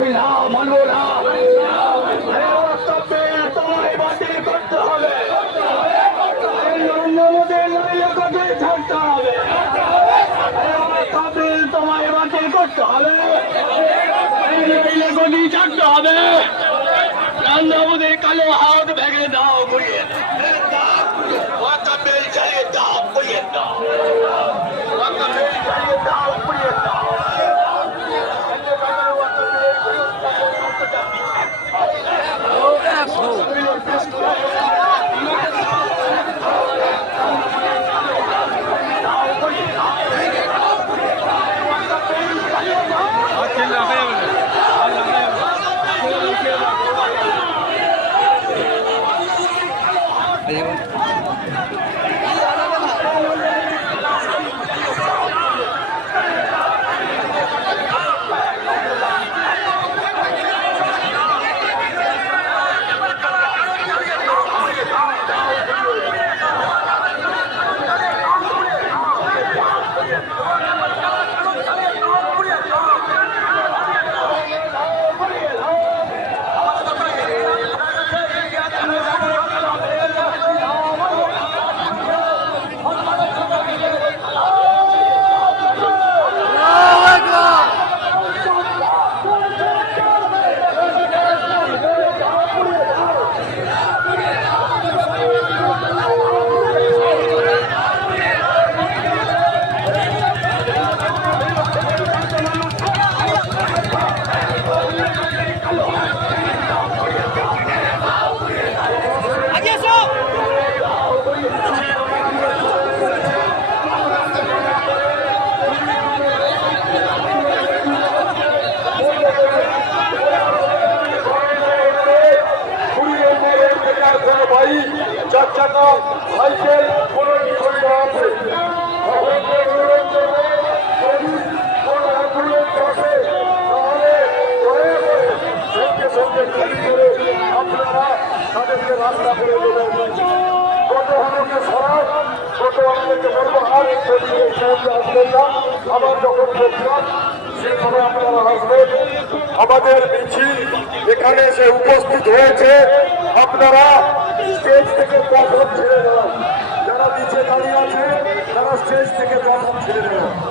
মানবো না, তোমায় বাতিল করতে হবে, ছাড়তে হবে, তোমায় বাতিল করতে হবে, গদি ছাড়তে হবে। নরেন্দ্র মোদীর কালো হাত ভেঙে দাও, ঘুরিয়ে দাও, চালিয়ে দাও, ঘুরিয়ে দাও, চালিয়ে দাও, ঘুরিয়ে দাও। সাইকেল কোন সুবিধা আছে আপনারা তাদেরকে রাস্তা করে দেবেন। কত আমাকে সরাব, কত আমাদেরকে বলবো আর আসবেন না। আবার যখন বলছিলাম সে সময় আপনারা আসবেন। আমাদের মিছিল এখানে এসে উপস্থিত হয়েছে। আপনারা স্টেজ থেকে প্রথম ছেড়ে দেন, যারা নিচে দাঁড়িয়ে আছে তারা স্টেজ থেকে প্রথম ছেড়ে দেন।